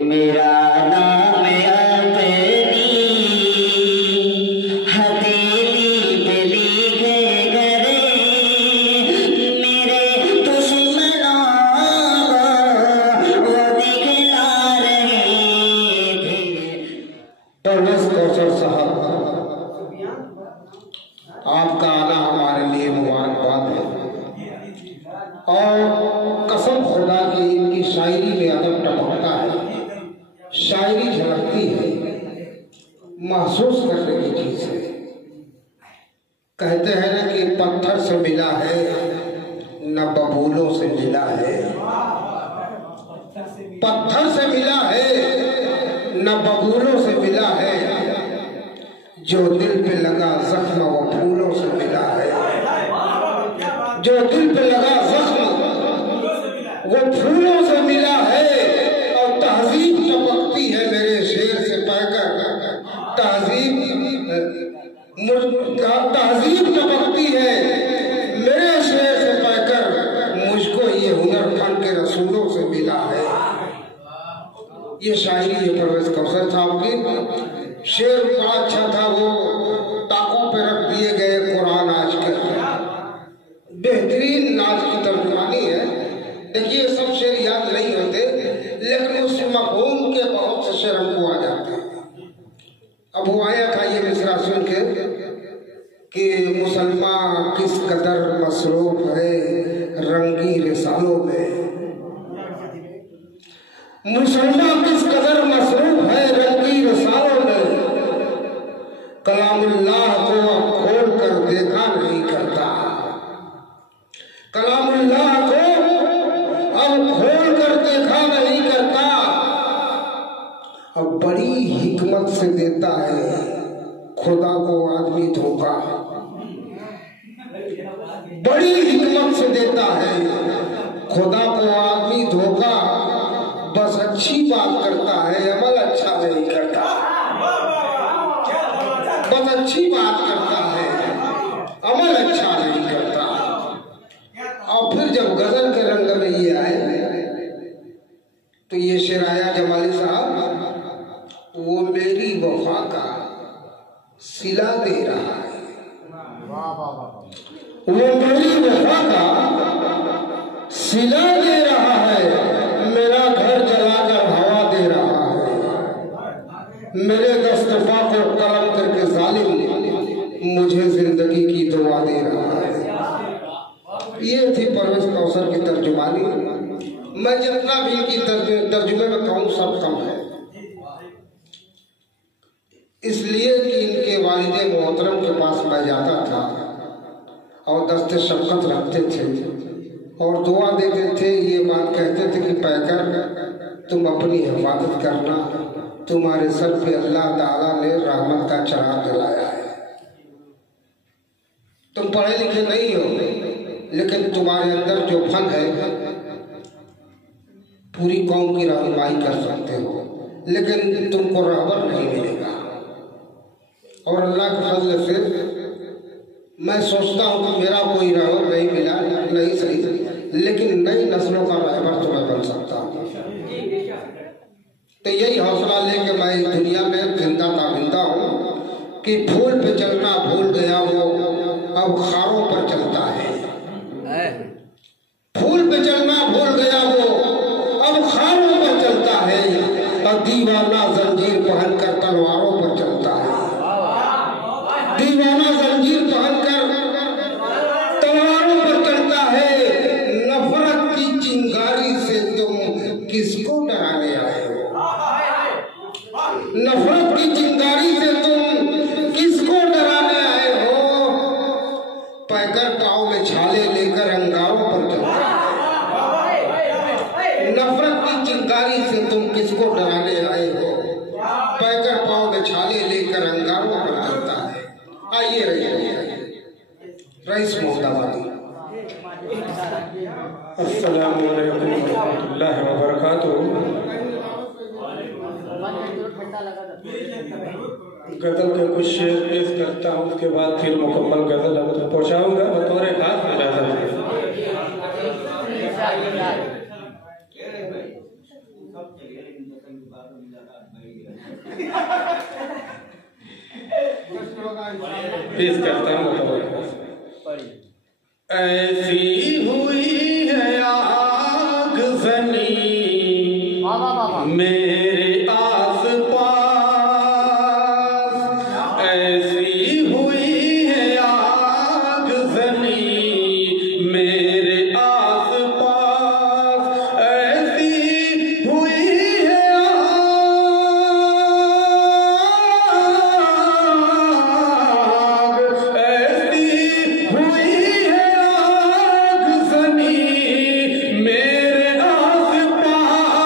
मेरा नाम अपनी हथेली पे लिखे करे मेरे दुश्मनों वो दिखला रहे थे। परवेज कौसर साहब, आपका आना हमारे लिए मुबारकबाद है और कसम खुदा की इनकी शायरी में अदब टपकता है, शायरी झलकती है, महसूस करने की चीज है। कहते हैं ना कि पत्थर से मिला है न बबूलों से मिला है, पत्थर से मिला है न बबूलों से मिला है, जो दिल पे लगा जख्म वो फूलों से मिला है, जो दिल पे लगा जख्म वो फूलों से मिला है। और तहजीब टपकती है मेरे शेर से पाकर, तहजीब टपकती है मेरे शेर से पाकर, मुझको ये हुनर फन के रसूलों से मिला है। ये शायरी है परवेज कौसर साहब की। शेर बड़ा अच्छा था, वो ताकों पे रख दिए गए कुरान आज के बेहतरीन नाज की तर्जुमानी है। देखिए सब शेर याद नहीं होते, लेकिन उस मफहूम के बहुत से शेर हमको आ जाते हैं। अब वो आया था ये मिसरा सुन के कि मुसलमान किस कदर मसरूफ है रंगी रिसालों में, मुसलमान किस कदर मसरूफ है रंगी रिसालों में, कलामुल्लाह को अब खोल कर देखा नहीं करता, कलामुल्लाह को अब खोल कर देखा नहीं करता। अब बड़ी हिकमत से देता है खुदा को आदमी धोखा, बड़ी हिकमत से देता है खुदा को आदमी धोखा, बस अच्छी बात करता है अमल अच्छा नहीं करता, बस अच्छी बात करता है अमल अच्छा नहीं करता। और फिर जब गजल के रंग में ये आए तो ये शेर आया जमाली साहब, वो मेरी वफा का सिला दे रहा है, वो मेरी वफा का सिला दे रहा है, मेरा घर जलाकर हवा दे रहा है, मेरे दस्तफा को कलम करके जालिम मुझे जिंदगी की दुआ दे रहा है। ये थी परवेज कौसर की तर्जुमानी। मैं जितना भी इनकी तर्जुमे में कहूँ सब कम है, इसलिए कि इनके वालिदे मोहतरम के पास मैं जाता था और दस्ते शफ़क़त रखते थे और दुआ देते थे। ये बात कहते थे कि पैकर तुम अपनी हिफाजत करना, तुम्हारे सर पे अल्लाह ताला ने रहमत का चराग जलाया है, तुम पढ़े लिखे नहीं हो लेकिन तुम्हारे अंदर जो फन है पूरी कौम की रहनुमाई कर सकते हो, लेकिन तुमको रहबर नहीं मिलेगा। और अल्लाह के फजल से मैं सोचता हूँ कि मेरा कोई रहबर नहीं मिला, नहीं सही, लेकिन नई नस्लों का रहबर तो मैं बन सकता हूँ। तो यही हौसला लेके मैं इस दुनिया में जिंदा ताबिंदा हूँ कि फूल पे चलना भूल गया वो अब खारों पर चलता है, फूल पे चलना भूल गया वो अब खारों पर चलता है, और दीवाना जंजीर पहनकर तलवारों पर चलता है, दीवाना जंजीर पहनकर तलवारों पर चलता है। नफरत की चिंगारी से तुम किसको डराने आए हो, नफरत की चिंगारी से तुम किसको डराने आए हो, पैकर पाँव में छाले लेकर अंगारों पर चलता है, नफरत की चिंगारी से तुम किसको डराने आए हो, पैकर पाँव में छाले लेकर अंगारों पर चलता है। आइए रईस मोहम्मदाबादी। अस्सलामु अलैकुम रहमतुल्लाहि व बरकातुहू। गजल के कुछ शेर पेश करता हूँ, उसके बाद फिर मुकम्मल गजल हम तक पहुँचाऊंगा। बतौर खास इजाजत है। पेश करता हूँ। ऐसी हुई है आग ज़नी मेरे आस पास, ऐसी हुई है आग ज़नी मेरे आस पास, ऐसी हुई है आग, ऐसी हुई है आग ज़नी मेरे आस पास,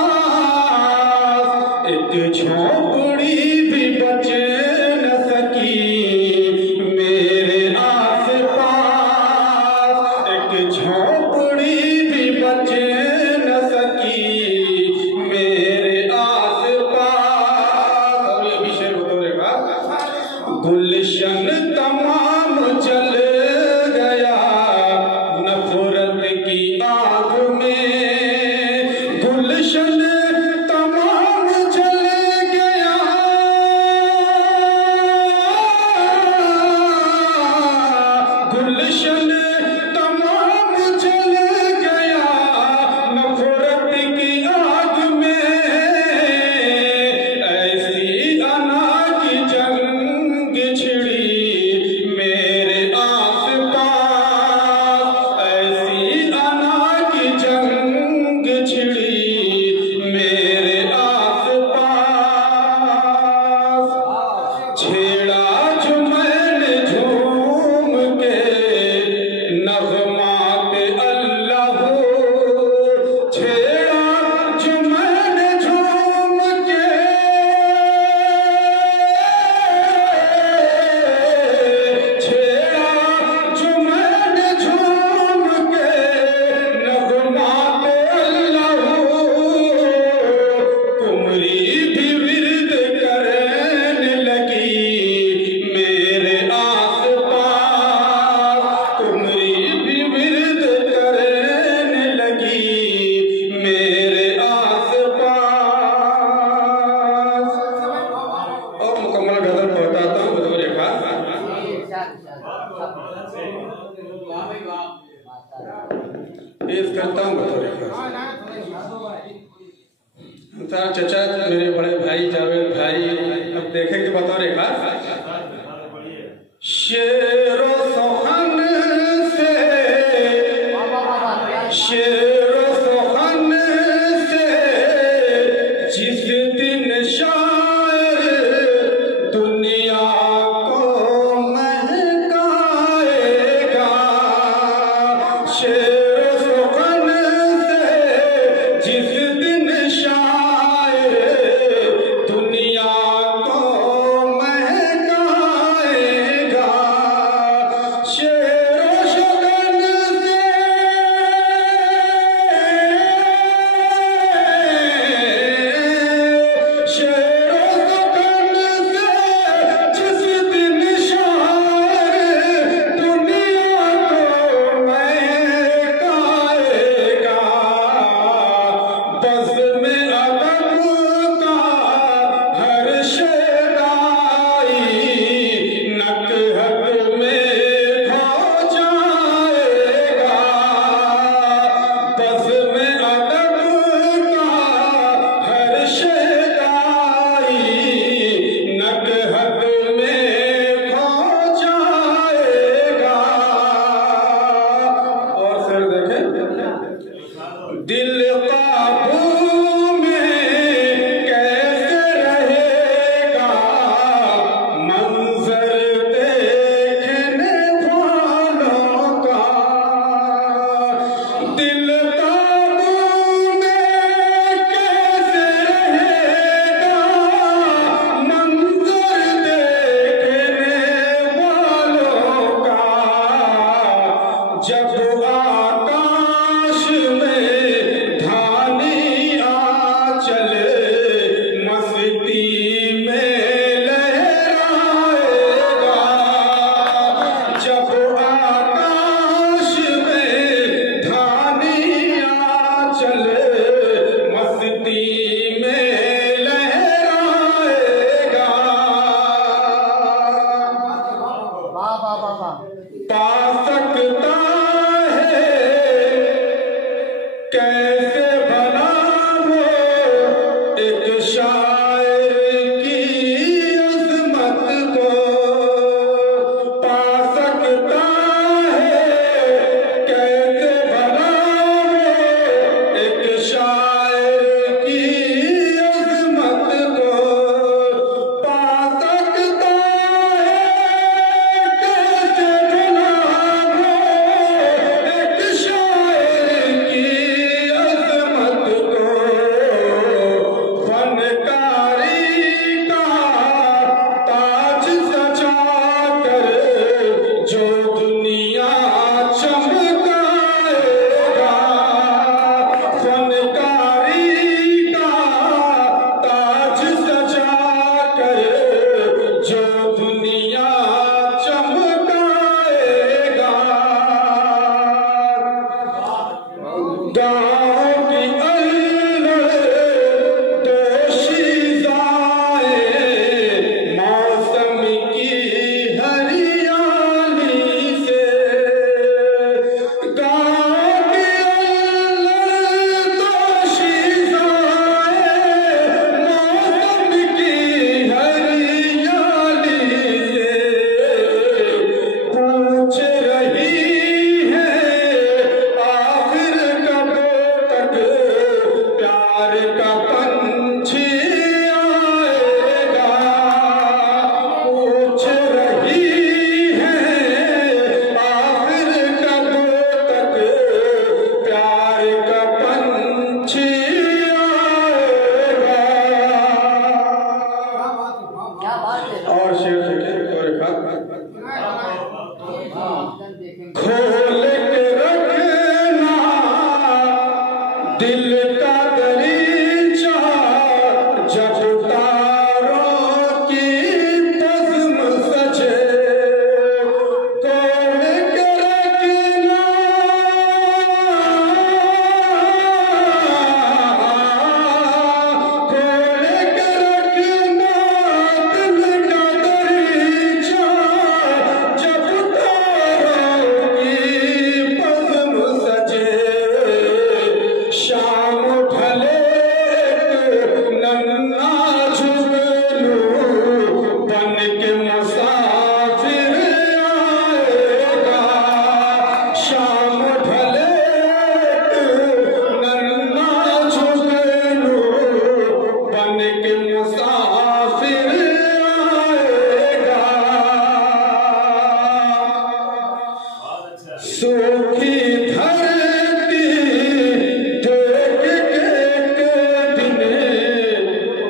एक झोपड़ी भी बच न सकी मेरे आस पास, एक झोपड़ी भी बच न सकी मेरे आस पास। और ये भी शेर बतौरेगा, गुलशन तमाम जल गया नफरत की आग में, गुलशन तमाम जल गया, गुलशन तमाम जल गया नफरत की आग में, ऐसी अना की जंग छिड़ी मेरे आस पास, ऐसी अना की जंग छिड़ी मेरे आस पास, छेड़ा जो मैंने झूम के नग़मात अल्लाह, छेड़ा जो मैंने झूम के, छेड़ा जो मैंने झूम के नग़मात अल्लाह, कुमरी भी विरद करने लगी मेरे आस पास, कुमरी भी विरद करने लगी मेरे आस पास। और मुकम्मल गजल पहुंचाता हूँ बतौर खास, पेश करता हूँ बतौर खास। अंसार चचा मेरे बड़े भाई जावेद भाई अब देखेंगे बतौर खास। शेरो सोहन से, शेरो सोहन से जिस दिन शायर दुनिया को महकाएगा, शेरो सोहन से जिस दिन शायर दुनिया को महकाएगा, मुसाफिर आएगा, सूखी धरती देख के दिन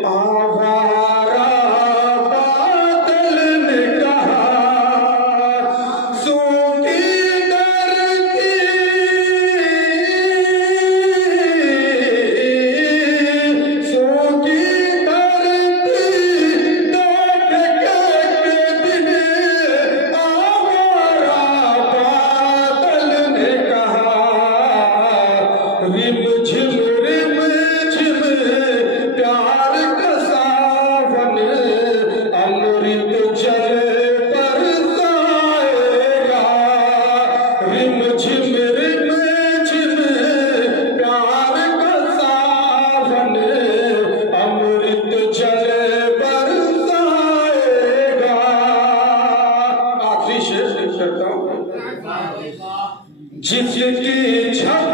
आवारा बादल ने कहा, सूखी धरती सूखी धरती देख के दिन आवारा बादल ने कहा, रिम झिम प्यार का सावन अमृत जल बरसाएगा, रिम झिम प्यार का सावन अमृत जल बरसाएगा। आखिरी शेर करता हूँ, जिसकी छप